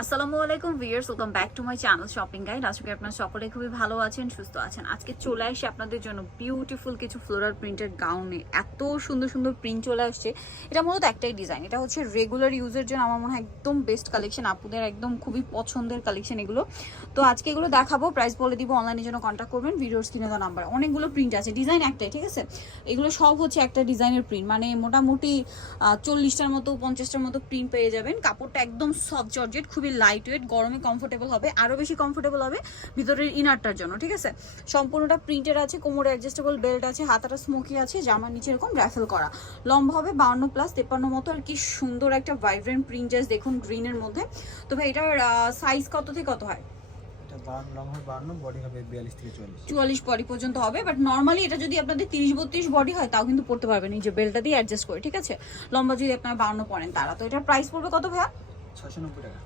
আসসালামু আলাইকুম viewers, welcome back to my channel shopping guide. আশা করি আপনারা সকলে খুবই ভালো আছেন, সুস্থ আছেন। আজকে চলে আসি আপনাদের জন্য বিউটিফুল কিছু ফ্লোরাল প্রিন্টের গাউনে। এত সুন্দর সুন্দর প্রিন্ট চলে আসছে। এটা মূলত একটাই ডিজাইন, এটা হচ্ছে রেগুলার ইউজের জন্য আমার মনে হয় একদম বেস্ট কালেকশন, আপুদের একদম খুবই পছন্দের কালেকশন এগুলো। তো আজকে এগুলো দেখাবো, প্রাইস বলে দিব, অনলাইনের জন্য কন্ট্যাক্ট করবেন, ভিডিওর স্ক্রিনে দেওয়া নাম্বার। অনেকগুলো প্রিন্ট আছে, ডিজাইন একটাই, ঠিক আছে? এগুলো সব হচ্ছে একটা ডিজাইনের প্রিন্ট, মানে মোটামুটি 40টার মতো 50টার মতো প্রিন্ট পেয়ে যাবেন। কাপড়টা একদম সফট জর্জেট, খুবই লাইট ওয়েট, গরমে কমফোর্টেবল হবে, আরও বেশি কমফোর্টেবল হবে ভিতরের ইনারটার জন্য, ঠিক আছে? সম্পূর্ণটা প্রিন্টের আছে, কোমরে অ্যাডজাস্টেবল বেল্ট আছে, হাতাটা স্মোকি আছে, জামার নিচে এরকম র্যাফেল করা, লম্বা হবে 52+53 মতো। আর কি সুন্দর একটা ভাইব্রেন্ট প্রিন্ট, জাস্ট দেখুন গ্রিনের মধ্যে। তো ভাই এটার সাইজ কত থেকে কত হয়? 44 বডি পর্যন্ত হবে, বাট নর্মালি এটা যদি আপনাদের 30-32 বডি হয় তাও কিন্তু পড়তে পারবেন, এই যে বেলটা দিয়ে অ্যাডজাস্ট করে, ঠিক আছে? লম্বা যদি আপনারা 52 পরেন তারা। তো এটার প্রাইস পড়বে কত ভাইয়া?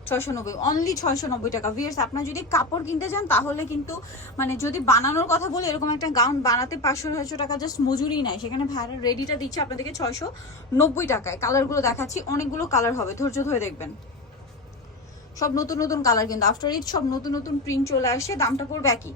690, অনলি 690 টাকা। ভিউয়ার্স, আপনারা যদি কাপড় কিনতে যান তাহলে কিন্তু, মানে যদি বানানোর কথা বলি, এরকম একটা গাউন বানাতে 500-600 টাকা জাস্ট মজুরি নাই, সেখানে ভাইরা রেডিটা দিচ্ছে আপনাদেরকে 690 টাকায়। কালারগুলো দেখাচ্ছি, অনেকগুলো কালার হবে, ধৈর্য ধরে দেখবেন। সব নতুন নতুন কালার, কিন্তু আফটার ঈদ সব নতুন নতুন প্রিন্ট চলে আসে। দামটা পড়বে একই,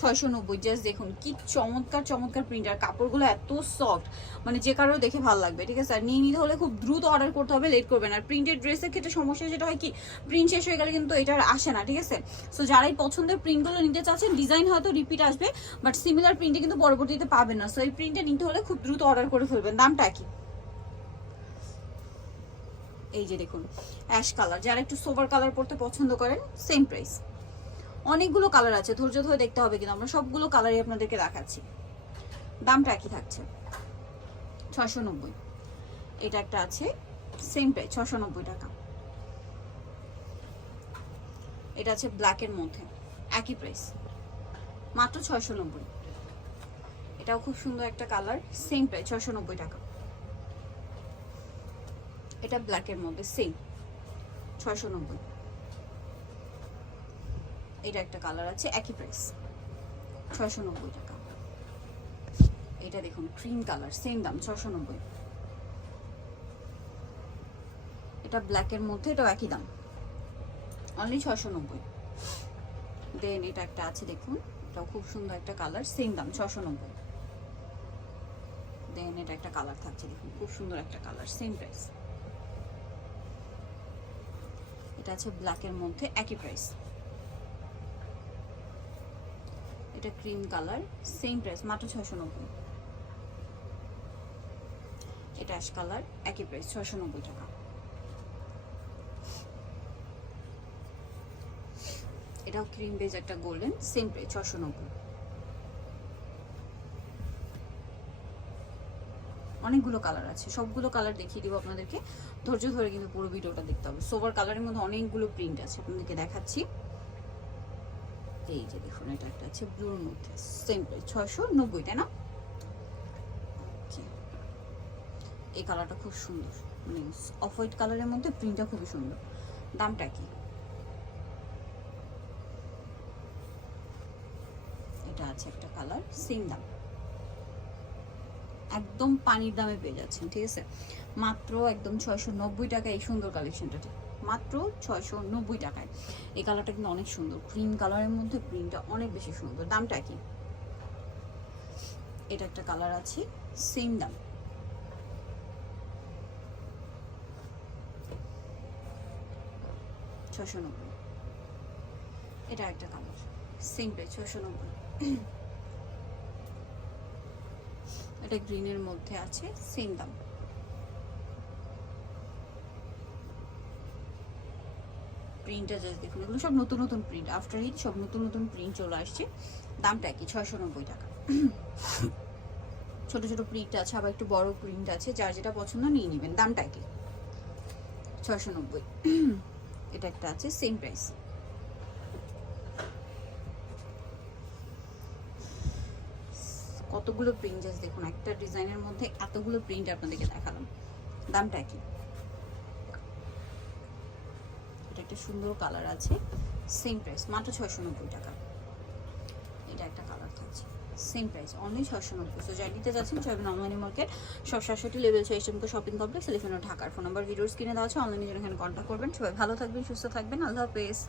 690। জাস্ট দেখুন কি চমৎকার চমৎকার প্রিন্ট, আর কাপড়গুলো এত সফট, মানে যে কারো দেখে ভালো লাগবে, ঠিক আছে? আর নিয়ে নিতে হলে খুব দ্রুত অর্ডার করতে হবে, লেট করবেন। আর প্রিন্টেড ড্রেসের ক্ষেত্রে সমস্যা যেটা হয় কি, প্রিন্ট শেষ হয়ে গেলে কিন্তু এটা আর আসে না, ঠিক আছে? সো যারাই পছন্দের প্রিন্টগুলো নিতে চাচ্ছেন, ডিজাইন হয়তো রিপিট আসবে, বাট সিমিলার প্রিন্টে কিন্তু পরবর্তীতে পাবেন না। সো এই প্রিন্টে নিতে হলে খুব দ্রুত অর্ডার করে ফেলবেন। দামটা কি? এই যে দেখুন অ্যাশ কালার, যারা একটু সোবার কালার পরতে পছন্দ করেন, সেম প্রাইস। অনেকগুলো কালার আছে, ধৈর্য ধরে দেখতে হবে, কিন্তু আমরা সবগুলো কালারই আপনাদেরকে দেখাচ্ছি। দামটা একই থাকছে, 690। এটা একটা আছে, সেম প্রাইস, 690 টাকা। এটা আছে ব্ল্যাকের মধ্যে, একই প্রাইস, মাত্র 690। এটাও খুব সুন্দর একটা কালার, সেম প্রাইস, 690 টাকা। এটা ব্ল্যাকের মধ্যে সেম, 690। এটা একটা কালার আছে, একই প্রাইস, 690 টাকা। এটা দেখুন ক্রিম কালার, সেম দাম, 690। এটা ব্ল্যাকের মধ্যে, এটাও একই দাম, অনলি 690। দেন এটা একটা আছে দেখুন, এটাও খুব সুন্দর একটা কালার, সেম দাম, 690। দেন এটা একটা কালার থাকছে দেখুন, খুব সুন্দর একটা কালার, সেম প্রাইস। এটা আছে ব্ল্যাকের মধ্যে, একই প্রাইস। এটা ক্রিম কালার, সেম প্রাইস, মাত্র 690। এটা অ্যাশ কালার, একই প্রাইস, 690 টাকা। এটাও ক্রিম বেজ একটা গোল্ডেন, সেম প্রাইস, 690। অনেকগুলো কালার আছে, সবগুলো কালার দেখিয়ে দিব আপনাদেরকে, ধৈর্য ধরে কিন্তু পুরো ভিডিওটা দেখতে হবে। সোভার কালারের মধ্যে অনেকগুলো প্রিন্ট আছে, আপনাদেরকে দেখাচ্ছি। এই যে দেখুন, এটা একটা আছে ব্লুর মধ্যে, সেম প্রাইস, 690, তাই না? এই কালারটা খুব সুন্দর, মানে অফ হোয়াইট কালারের মধ্যে প্রিন্টটা খুবই সুন্দর। দামটা কি? এটা আছে একটা কালার, সেম দাম, একদম পানির দামে পেয়ে যাচ্ছেন, ঠিক আছে? মাত্র একদম 690 টাকা এই সুন্দর কালেকশনটা, মাত্র 690 টাকায়। এই কালারটা কিন্তু অনেক সুন্দর, ক্রিম কালারের মধ্যে প্রিন্টটা অনেক বেশি সুন্দর। দামটা কি? এটা একটা কালার আছে, সেম দাম, 690। এটা একটা কালার, সেম প্রাইস, 690। এটা গ্রিনের মধ্যে আছে, সেম দাম। প্রিন্টটা জাস্ট দেখুন, এগুলো সব নতুন নতুন প্রিন্ট, আফটার ঈদ সব নতুন নতুন প্রিন্ট চলে আসছে। দামটা কি? 690 টাকা। ছোট ছোট প্রিন্ট আছে, আবার একটু বড় প্রিন্ট আছে, যার যেটা পছন্দ নিয়ে নেবেন। দামটা কি? 690। এটা একটা আছে, সেম প্রাইস। কতগুলো প্রিন্ট জাস্ট দেখুন, একটা ডিজাইনের মধ্যে এতগুলো প্রিন্ট আপনাদেরকে দেখালাম। দামটা কি? এটা একটা সুন্দর কালার আছে, সেম প্রাইস, মাত্র 690 টাকা। এটা একটা কালার থাকছে, সেম প্রাইস অনলি 690। সো যাই নিতে যাচ্ছেন চাইবেন অনলাইনে মার্কেট সব 67 লেভেল 6 শপিং কমপ্লেক্স এলিফেন্ট ঢাকার ফোন নাম্বার ভিডিওর স্ক্রিনে দেওয়া আছে, অনলাইনে জন্য এখানে কন্ট্যাক্ট করবেন। সবাই ভালো থাকবেন, সুস্থ থাকবেন, আল্লাহ হাফেজ।